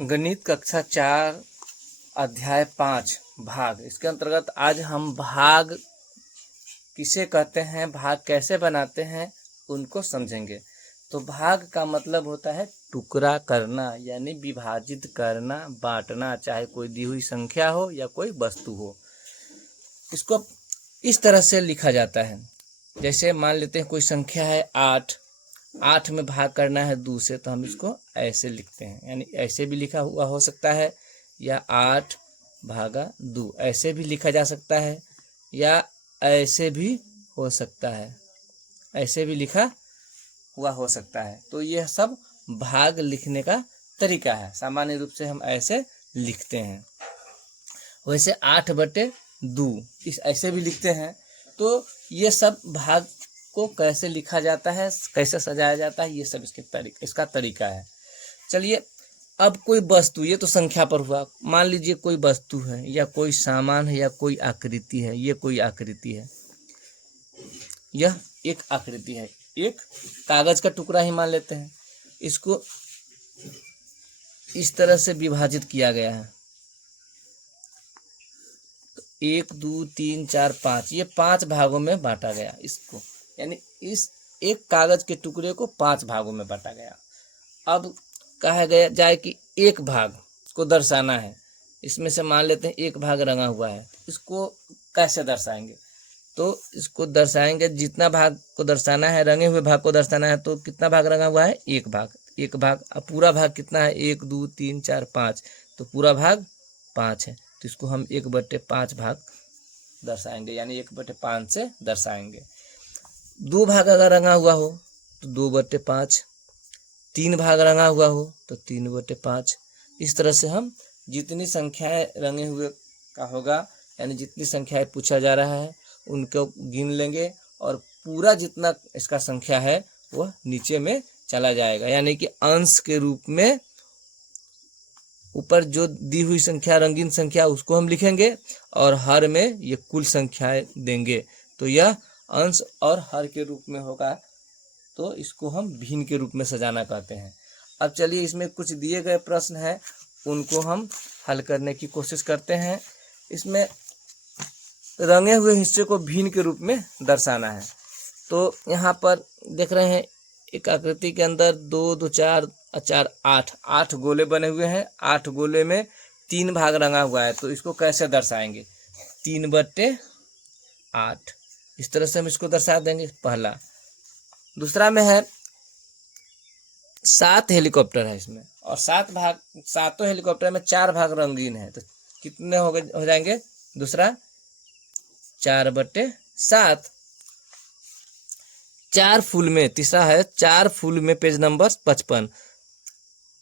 गणित कक्षा 4 अध्याय 5 भाग। इसके अंतर्गत आज हम भाग किसे कहते हैं, भाग कैसे बनाते हैं, उनको समझेंगे। तो भाग का मतलब होता है टुकड़ा करना, यानी विभाजित करना, बांटना, चाहे कोई दी हुई संख्या हो या कोई वस्तु हो। इसको इस तरह से लिखा जाता है। जैसे मान लेते हैं कोई संख्या है 8, 8 में भाग करना है 2 से, तो हम इसको ऐसे लिखते हैं, यानी ऐसे भी लिखा हुआ हो सकता है, या 8 भागा 2 ऐसे भी लिखा जा सकता है, या ऐसे भी हो सकता है, ऐसे भी लिखा हुआ हो सकता है। तो यह सब भाग लिखने का तरीका है। सामान्य रूप से हम ऐसे लिखते हैं। वैसे 8/2 इस ऐसे भी लिखते हैं। तो ये सब भाग को कैसे लिखा जाता है, कैसे सजाया जाता है, ये सब इसका तरीका है। चलिए, अब कोई वस्तु, ये तो संख्या पर हुआ। मान लीजिए कोई वस्तु है, या कोई सामान है, या कोई आकृति है। ये कोई आकृति है, यह एक आकृति है, एक कागज का टुकड़ा ही मान लेते हैं। इसको इस तरह से विभाजित किया गया है। 1 2 3 4 5, ये 5 भागों में बांटा गया इसको, यानी इस एक कागज के टुकड़े को 5 भागों में बांटा गया। अब कहा गया जाए कि एक भाग को दर्शाना है। इसमें से मान लेते हैं एक भाग रंगा हुआ है, इसको कैसे दर्शाएंगे? तो इसको दर्शाएंगे, जितना भाग को दर्शाना है, रंगे हुए भाग को दर्शाना है, तो कितना भाग रंगा हुआ है? एक भाग। एक भाग। अब पूरा भाग कितना है? 1 2 3 4 5, तो पूरा भाग 5 है। तो इसको हम 1/5 भाग दर्शाएंगे, यानी 1/5 से दर्शाएंगे। 2 भाग अगर रंगा हुआ हो तो 2/5, 3 भाग रंगा हुआ हो तो 3/5। इस तरह से हम जितनी संख्याएं रंगे हुए का होगा, यानी जितनी संख्याएं पूछा जा रहा है, उनको गिन लेंगे, और पूरा जितना इसका संख्या है वह नीचे में चला जाएगा। यानी कि अंश के रूप में ऊपर जो दी हुई संख्या, रंगीन संख्या, उसको हम लिखेंगे, और हर में ये कुल संख्याएं देंगे। तो यह अंश और हर के रूप में होगा, तो इसको हम भिन्न के रूप में सजाना कहते हैं। अब चलिए, इसमें कुछ दिए गए प्रश्न हैं, उनको हम हल करने की कोशिश करते हैं। इसमें रंगे हुए हिस्से को भिन्न के रूप में दर्शाना है। तो यहाँ पर देख रहे हैं, एक आकृति के अंदर 2 2 4 4 8 गोले बने हुए हैं। 8 गोले में 3 भाग रंगा हुआ है, तो इसको कैसे दर्शाएंगे? 3/8, इस तरह से हम इसको दर्शा देंगे, पहला। दूसरा में है 7 हेलीकॉप्टर है इसमें, और 7 भाग, 7 हेलीकॉप्टर में 4 भाग रंगीन है, तो कितने हो जाएंगे? दूसरा 4/7। 4 फूल में, तीसरा है 4 फूल में, पेज नंबर 55,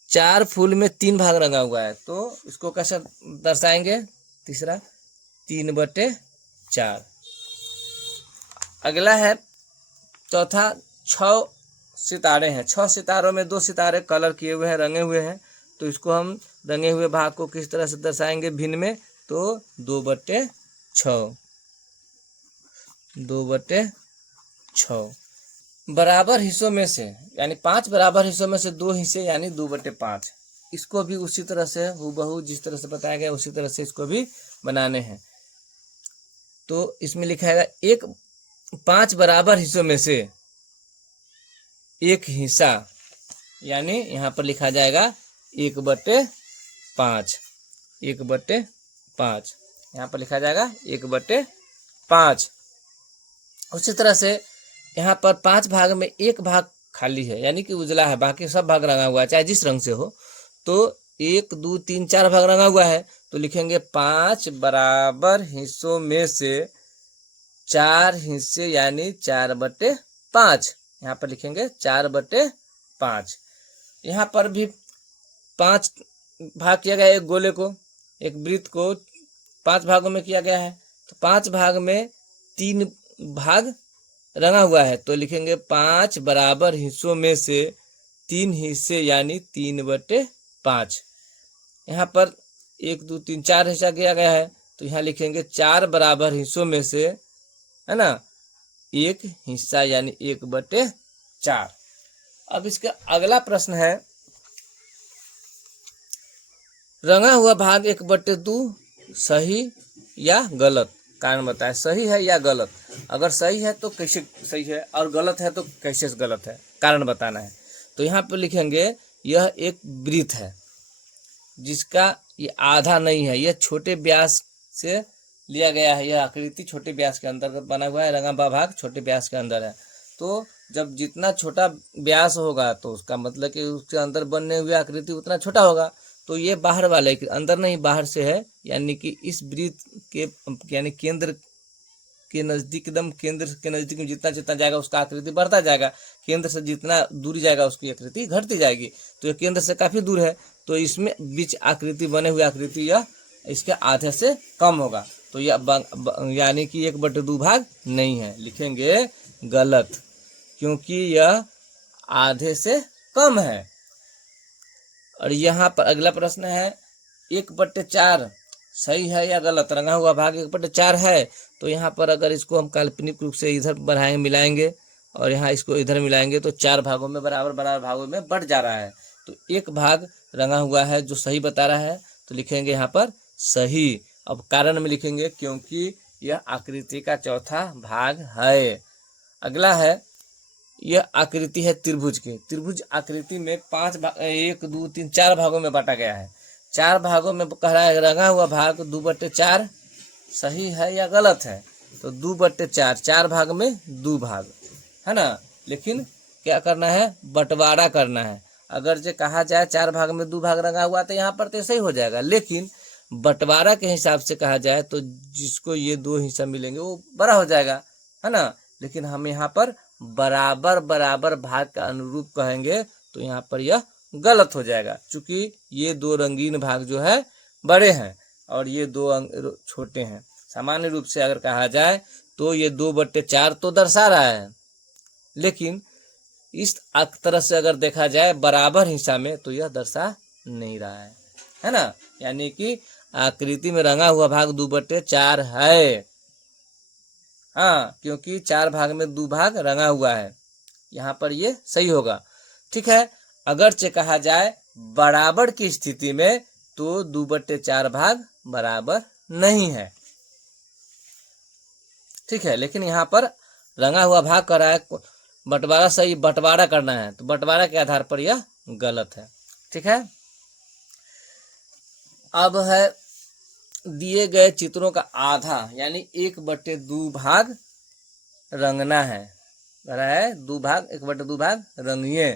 4 फूल में 3 भाग रंगा हुआ है, तो इसको कैसे दर्शाएंगे? तीसरा 3/4। अगला है चौथा, 6 सितारे हैं। 6 सितारों में 2 सितारे कलर किए हुए हैं, रंगे हुए हैं, तो इसको हम रंगे हुए भाग को किस तरह से दर्शाएंगे भिन्न में? तो 2/6, 2/6। बराबर हिस्सों में से, यानी 5 बराबर हिस्सों में से 2 हिस्से, यानी 2/5। इसको भी उसी तरह से हूबहू जिस तरह से बताया गया उसी तरह से इसको भी बनाने हैं। तो इसमें लिखा है 5 बराबर हिस्सों में से एक हिस्सा, यानी यहाँ पर लिखा जाएगा 1/5, 1/5, यहाँ पर लिखा जाएगा 1/5। उसी तरह से यहाँ पर 5 भाग में एक भाग खाली है, यानी कि उजला है, बाकी सब भाग रंगा हुआ है, चाहे जिस रंग से हो। तो 1 2 3 4 भाग रंगा हुआ है, तो लिखेंगे 5 बराबर हिस्सों में से 4 हिस्से, यानी 4/5। यहाँ पर लिखेंगे 4/5। यहाँ पर भी 5 भाग किया गया है। एक गोले को, एक वृत्त को 5 भागों में किया गया है, तो 5 भाग में 3 भाग रंगा हुआ है, तो लिखेंगे 5 बराबर हिस्सों में से 3 हिस्से, यानी 3/5। यहाँ पर 1 2 3 4 हिस्सा किया गया है, तो यहाँ लिखेंगे 4 बराबर हिस्सों में से, है ना, 1 हिस्सा, यानी 1/4। अब इसका अगला प्रश्न है रंगा हुआ भाग 1/2 सही या गलत, कारण बताए सही है या गलत। अगर सही है तो कैसे सही है, और गलत है तो कैसे गलत है, कारण बताना है। तो यहाँ पे लिखेंगे यह एक वृत्त है जिसका ये आधा नहीं है, यह छोटे व्यास से लिया गया है। यह आकृति छोटे व्यास के अंतर्गत बना हुआ है, रंगा हुआ भाग छोटे व्यास के अंदर है। तो जब जितना छोटा व्यास होगा तो उसका मतलब कि उसके अंदर बनने हुए आकृति उतना छोटा होगा। तो ये बाहर वाले अंदर नहीं बाहर से है, यानी कि इस वृत्त के यानी केंद्र के नज़दीक, एकदम केंद्र के नज़दीक में जितना जितना जाएगा उसका आकृति बढ़ता जाएगा, केंद्र से जितना दूरी जाएगा उसकी आकृति घटती जाएगी। तो ये केंद्र से काफ़ी दूर है, तो इसमें बीच आकृति बने हुए आकृति यह इसके आधे से कम होगा। तो यह यानी कि 1/2 भाग नहीं है, लिखेंगे गलत, क्योंकि यह आधे से कम है। और यहाँ पर अगला प्रश्न है 1/4 सही है या गलत। रंगा हुआ भाग 1/4 है, तो यहाँ पर अगर इसको हम काल्पनिक रूप से इधर बढ़ाएंगे मिलाएंगे और यहाँ इसको इधर मिलाएंगे तो 4 भागों में बराबर बराबर भागों में बढ़ जा रहा है। तो एक भाग रंगा हुआ है जो सही बता रहा है, तो लिखेंगे यहाँ पर सही। अब कारण में लिखेंगे क्योंकि यह आकृति का चौथा भाग है। अगला है, यह आकृति है त्रिभुज की। त्रिभुज आकृति में 5 भाग 1 2 3 4 भागों में बांटा गया है। 4 भागों में कह रहा है रंगा हुआ भाग 2/4 सही है या गलत है। तो 2/4 4 भाग में 2 भाग है ना, लेकिन क्या करना है, बंटवारा करना है। अगर जो कहा जाए 4 भाग में 2 भाग रंगा हुआ तो यहाँ पर तो सही हो जाएगा, लेकिन बंटवारा के हिसाब से कहा जाए तो जिसको ये 2 हिस्सा मिलेंगे वो बड़ा हो जाएगा, है ना। लेकिन हम यहाँ पर बराबर बराबर भाग का अनुरूप कहेंगे तो यहाँ पर यह गलत हो जाएगा, चूंकि ये 2 रंगीन भाग जो है बड़े हैं और ये 2 छोटे हैं। सामान्य रूप से अगर कहा जाए तो ये 2/4 तो दर्शा रहा है, लेकिन इस तरह से अगर देखा जाए बराबर हिस्सा में तो यह दर्शा नहीं रहा है ना। यानी कि आकृति में रंगा हुआ भाग 2/4 है, हाँ, क्योंकि 4 भाग में 2 भाग रंगा हुआ है, यहाँ पर ये सही होगा। ठीक है, अगरचे कहा जाए बराबर की स्थिति में तो 2/4 भाग बराबर नहीं है। ठीक है, लेकिन यहाँ पर रंगा हुआ भाग कर रहा है बंटवारा सही, बंटवारा करना है, तो बंटवारा के आधार पर यह गलत है। ठीक है, अब है दिए गए चित्रों का आधा यानी 1/2 भाग रंगना है। रहा है 2 भाग 1/2 भाग रंगिए।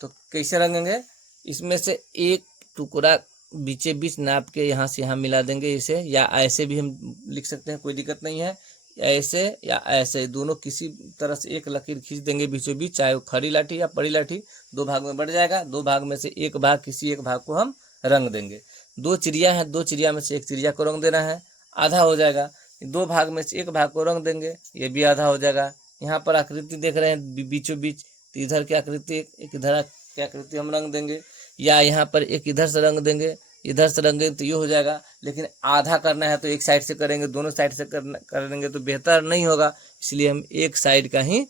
तो कैसे रंगेंगे, इसमें से एक टुकड़ा बीचे बीच नाप के यहाँ से यहाँ मिला देंगे इसे, या ऐसे भी हम लिख सकते हैं, कोई दिक्कत नहीं है। ऐसे या ऐसे दोनों किसी तरह से एक लकीर खींच देंगे बीचों बीच, चाहे वो खड़ी लाठी या बड़ी लाठी, 2 भाग में बढ़ जाएगा। 2 भाग में से एक भाग किसी एक भाग को हम रंग देंगे। 2 चिड़िया हैं, 2 चिड़िया में से एक चिड़िया को रंग देना है, आधा हो जाएगा। 2 भाग में से एक भाग को रंग देंगे, ये भी आधा हो जाएगा। यहाँ पर आकृति देख रहे हैं बीचों बीच, तो इधर की आकृति एक इधर की आकृति हम रंग देंगे, या यहाँ पर एक इधर से रंग देंगे, इधर से रंगेंगे तो ये हो जाएगा। लेकिन आधा करना है तो एक साइड से करेंगे, दोनों साइड से करेंगे तो बेहतर नहीं होगा, इसलिए हम एक साइड का ही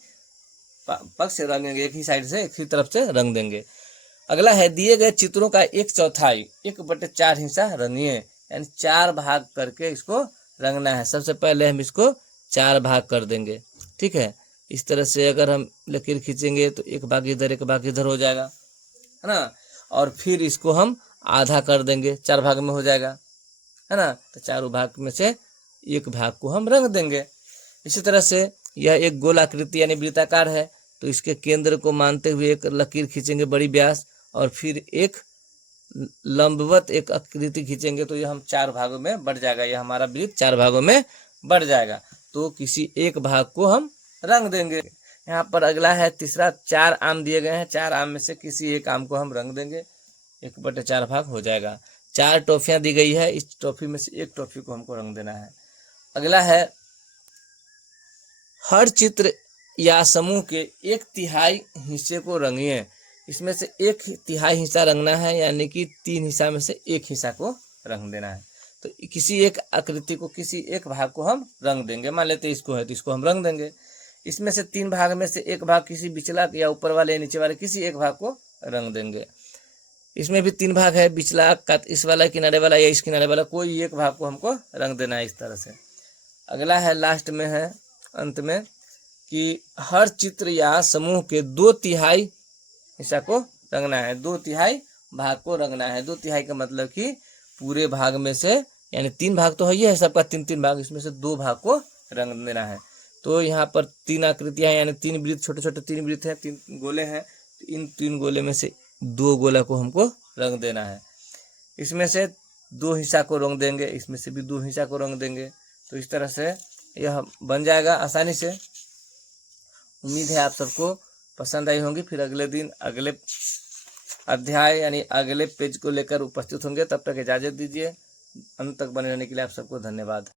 पक्ष से रंगेंगे, एक ही साइड से एक ही तरफ से रंग देंगे। अगला है दिए गए चित्रों का 1/4 1/4 हिस्सा रंगिए, यानी 4 भाग करके इसको रंगना है। सबसे पहले हम इसको 4 भाग कर देंगे। ठीक है, इस तरह से अगर हम लकीर खींचेंगे तो एक भाग इधर एक भाग इधर हो जाएगा, है ना। और फिर इसको हम आधा कर देंगे, 4 भाग में हो जाएगा, है ना। तो 4 भाग में से एक भाग को हम रंग देंगे। इसी तरह से यह एक गोल आकृति यानी वृत्ताकार है, तो इसके केंद्र को मानते हुए एक लकीर खींचेंगे बड़ी व्यास, और फिर एक लंबवत एक आकृति खींचेंगे, तो यह हम 4 भागों में बढ़ जाएगा, यह हमारा वृत्त 4 भागों में बढ़ जाएगा। तो किसी एक भाग को हम रंग देंगे। यहाँ पर अगला है तीसरा, 4 आम दिए गए हैं, 4 आम में से किसी एक आम को हम रंग देंगे, 1/4 भाग हो जाएगा। 4 टॉफियां दी गई है, इस टॉफी में से एक टॉफी को हमको रंग देना है। अगला है हर चित्र या समूह के 1/3 हिस्से को रंगिए। इसमें से 1/3 हिस्सा रंगना है, यानी कि 3 हिस्सा में से एक हिस्सा को रंग देना है। तो किसी एक आकृति को किसी एक भाग को हम रंग देंगे। मान लेते इसको है तो इसको हम रंग देंगे। इसमें से 3 भाग में से एक भाग किसी बिचला या ऊपर वाले नीचे वाले किसी एक भाग को रंग देंगे। इसमें भी 3 भाग है, पिछला का इस वाला किनारे वाला या इस किनारे वाला, कोई एक भाग को हमको रंग देना है इस तरह से। अगला है लास्ट में है अंत में कि हर चित्र या समूह के 2/3 हिस्सा को रंगना है, 2/3 भाग को रंगना है। 2/3 का मतलब कि पूरे भाग में से, यानी 3 भाग तो है ही है सबका, 3-3 भाग, इसमें से 2 भाग को रंग देना है। तो यहाँ पर 3 आकृतियां यानी 3 वृत्त, छोटे छोटे 3 वृत्त हैं, 3 गोले हैं, इन 3 गोले में से 2 गोला को हमको रंग देना है। इसमें से 2 हिस्सा को रंग देंगे, इसमें से भी 2 हिस्सा को रंग देंगे। तो इस तरह से यह बन जाएगा आसानी से। उम्मीद है आप सबको पसंद आई होंगी। फिर अगले दिन अगले अध्याय यानी अगले पेज को लेकर उपस्थित होंगे। तब तक इजाजत दीजिए। अंत तक बने रहने के लिए आप सबको धन्यवाद।